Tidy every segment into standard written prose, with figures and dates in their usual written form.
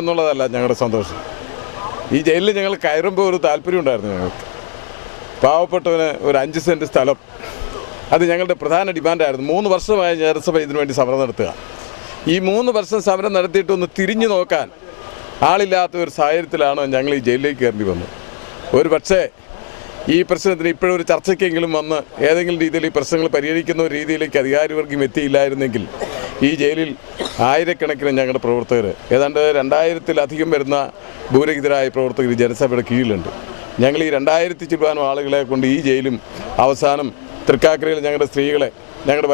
എന്നുള്ളതല്ല ഞങ്ങളുടെ സന്തോഷം. ഈ ജയിലിൽ ഞങ്ങൾ കയറുമ്പോൾ ഒരു താല്പര്യം ഉണ്ടായിരുന്നു. ഞങ്ങൾക്ക് പാവപ്പെട്ടവന് ഒരു 5 സെൻറ്റ് സ്ഥലം, അത് ഞങ്ങളുടെ പ്രധാന ഡിമാൻഡായിരുന്നു. 3 വർഷമായി നഗരസഭ ഇതിനു വേണ്ടി സമരം നടത്തുക. ഈ 3 വർഷം സമരം നടത്തിയിട്ടൊന്ന് തിരിഞ്ഞു നോക്കാൻ ആളില്ലാത്ത ഒരു സാഹചര്യത്തിലാണ് ഞങ്ങൾ ഈ ജയിലിലേക്ക് കയറേണ്ടി വന്നത്. ഒരു പക്ഷേ ഈ പ്രശ്നത്തിന് ഇപ്പോഴൊരു ചർച്ചയ്ക്കെങ്കിലും വന്ന് ഏതെങ്കിലും രീതിയിൽ ഈ പ്രശ്നങ്ങൾ പരിഹരിക്കുന്ന ഒരു രീതിയിലേക്ക് അധികാരിവർഗം എത്തിയില്ലായിരുന്നെങ്കിൽ ഈ ജയിലിൽ ആയിരക്കണക്കിന് ഞങ്ങളുടെ പ്രവർത്തകർ, ഏതാണ്ട് 2000-ലധികം വരുന്ന ഭൂരഹിതരായ പ്രവർത്തകർ ജനസഭയുടെ കീഴിലുണ്ട്. ഞങ്ങൾ ഈ 2000 ചില്ലുവാനും ആളുകളെ കൊണ്ട് ഈ ജയിലും അവസാനം തൃക്കാക്കരയിൽ ഞങ്ങളുടെ സ്ത്രീകളെ, ഞങ്ങളുടെ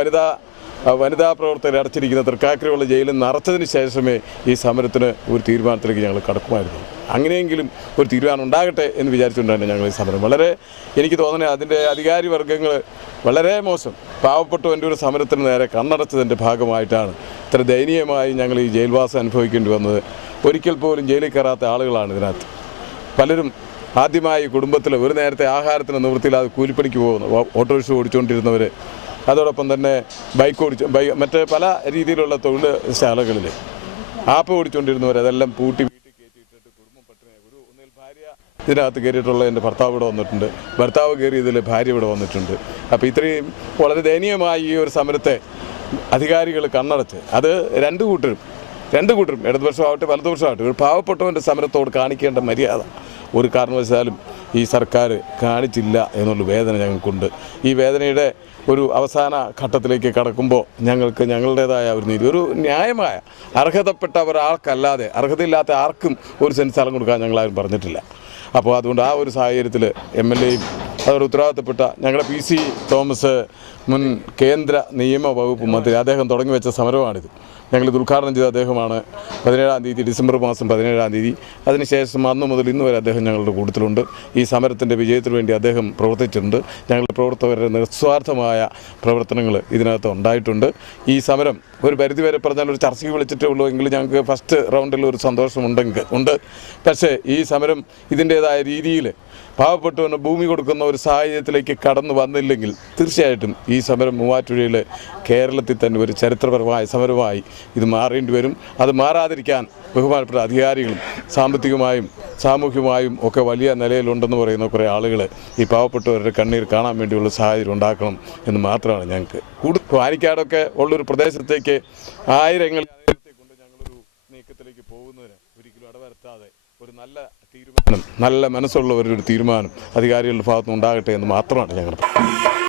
വനിതാ പ്രവർത്തകരെ അടച്ചിരിക്കുന്ന തൃക്കാക്കരയുള്ള ജയിലിൽ നിറച്ചതിന് ശേഷമേ ഈ സമരത്തിന് ഒരു തീരുമാനത്തിലേക്ക് ഞങ്ങൾ കടക്കുമായിരുന്നു. അങ്ങനെയെങ്കിലും ഒരു തീരുമാനം ഉണ്ടാകട്ടെ എന്ന് വിചാരിച്ചുകൊണ്ടാണ് ഞങ്ങൾ ഈ സമരം. എനിക്ക് തോന്നുന്നത് അതിൻ്റെ അധികാരി വർഗ്ഗങ്ങൾ വളരെ മോശം, പാവപ്പെട്ടവൻ്റെ ഒരു സമരത്തിന് നേരെ കണ്ണടച്ചതിൻ്റെ ഭാഗമായിട്ടാണ് ഇത്ര ദയനീയമായി ഞങ്ങൾ ഈ ജയിൽവാസം അനുഭവിക്കേണ്ടി വന്നത്. ഒരിക്കൽ പോലും ജയിലിൽ കയറാത്ത ആളുകളാണ് ഇതിനകത്ത്. പലരും ആദ്യമായി കുടുംബത്തിൽ ഒരു നേരത്തെ ആഹാരത്തിന് നിവൃത്തിയില്ലാതെ കൂലിപ്പണിക്ക് പോകുന്നു, ഓട്ടോറിക്ഷ ഓടിച്ചുകൊണ്ടിരുന്നവർ, അതോടൊപ്പം തന്നെ മറ്റ് പല രീതിയിലുള്ള തൊഴിൽ ശാലകളിൽ ആപ്പ് ഓടിച്ചുകൊണ്ടിരുന്നവർ, അതെല്ലാം പൂട്ടി വീട്ടിൽ കയറ്റിയിട്ടിട്ട് കുടുംബം പട്ടിണിയായി. ഒന്നിൽ ഭാര്യ ഇതിനകത്ത് കയറിയിട്ടുള്ള എൻ്റെ ഭർത്താവ് ഇവിടെ വന്നിട്ടുണ്ട്, ഭർത്താവ് കയറിയതിൽ ഭാര്യ ഇവിടെ വന്നിട്ടുണ്ട്. അപ്പോൾ ഇത്രയും വളരെ ദയനീയമായി ഈ ഒരു സമരത്തെ അധികാരികൾ കണ്ണടച്ച്, അത് രണ്ട് കൂട്ടരും ഇടതുപക്ഷമാവട്ടെ വലതുപക്ഷമാവട്ടെ, ഒരു പാവപ്പെട്ടവൻ്റെ സമരത്തോട് കാണിക്കേണ്ട മര്യാദ ഒരു കാരണവശാലും ഈ സർക്കാർ കാണിച്ചില്ല എന്നുള്ള വേദന ഞങ്ങൾക്കുണ്ട്. ഈ വേദനയുടെ ഒരു അവസാന ഘട്ടത്തിലേക്ക് കടക്കുമ്പോൾ ഞങ്ങൾക്ക് ഞങ്ങളുടേതായ ഒരു നീതി, ഒരു ന്യായമായ അർഹതപ്പെട്ട ഒരാൾക്കല്ലാതെ അർഹതയില്ലാത്ത ആർക്കും ഒരു സെൻറ്റ് സ്ഥലം കൊടുക്കാൻ ഞങ്ങളാരും പറഞ്ഞിട്ടില്ല. അപ്പോൾ അതുകൊണ്ട് ആ ഒരു സാഹചര്യത്തിൽ MLAയും അതോട് ഉത്തരവാദിത്തപ്പെട്ട ഞങ്ങളുടെ PC തോമസ്, മുൻ കേന്ദ്ര നിയമ വകുപ്പ് മന്ത്രി, അദ്ദേഹം തുടങ്ങി വെച്ച സമരമാണിത്. ഞങ്ങളിത് ഉദ്ഘാടനം ചെയ്ത അദ്ദേഹമാണ് 17-ാം തീയതി, ഡിസംബർ മാസം 17-ാം തീയതി. അതിനുശേഷം അന്ന് മുതൽ ഇന്ന് വരെ അദ്ദേഹം ഞങ്ങളുടെ കൂട്ടത്തിലുണ്ട്. ഈ സമരത്തിൻ്റെ വിജയത്തിന് വേണ്ടി അദ്ദേഹം പ്രവർത്തിച്ചിട്ടുണ്ട്. ഞങ്ങളുടെ പ്രവർത്തകരുടെ നിസ്വാർത്ഥമായ പ്രവർത്തനങ്ങൾ ഇതിനകത്ത് ഉണ്ടായിട്ടുണ്ട്. ഈ സമരം ഒരു പരിധിവരെ പറഞ്ഞാൽ ഒരു ചർച്ചയ്ക്ക് വിളിച്ചിട്ടേ ഉള്ളൂ എങ്കിൽ ഞങ്ങൾക്ക് ഫസ്റ്റ് റൗണ്ടിൽ ഒരു സന്തോഷമുണ്ട്. പക്ഷേ ഈ സമരം ഇതിൻ്റേതായ രീതിയിൽ പാവപ്പെട്ടവന് ഭൂമി കൊടുക്കുന്ന ഒരു സാഹചര്യത്തിലേക്ക് കടന്നു വന്നില്ലെങ്കിൽ തീർച്ചയായിട്ടും ഈ സമരം മൂവാറ്റുപുഴയിൽ കേരളത്തിൽ തന്നെ ഒരു ചരിത്രപരമായ സമരമായി ഇത് മാറേണ്ടി വരും. അത് മാറാതിരിക്കാൻ ബഹുമാനപ്പെട്ട അധികാരികളും സാമ്പത്തികമായും സാമൂഹ്യമായും ഒക്കെ വലിയ നിലയിലുണ്ടെന്ന് പറയുന്ന കുറേ ആളുകൾ ഈ പാവപ്പെട്ടവരുടെ കണ്ണീർ കാണാൻ വേണ്ടിയുള്ള സാഹചര്യം ഉണ്ടാക്കണം എന്ന് മാത്രമാണ് ഞങ്ങൾക്ക്. പാനിക്കാടൊക്കെ ഉള്ളൊരു പ്രദേശത്തേക്ക് ആയിരങ്ങൾ കൊണ്ട് ഞങ്ങളൊരു നീക്കത്തിലേക്ക് പോകുന്നതിന് ഒരിക്കലും ഇടവരുത്താതെ ഒരു നല്ല തീരുമാനം, നല്ല മനസ്സുള്ളവരുടെ ഒരു തീരുമാനം അധികാരികളുടെ ഭാഗത്തുനിന്ന് ഉണ്ടാകട്ടെ എന്ന് മാത്രമാണ് ഞങ്ങൾ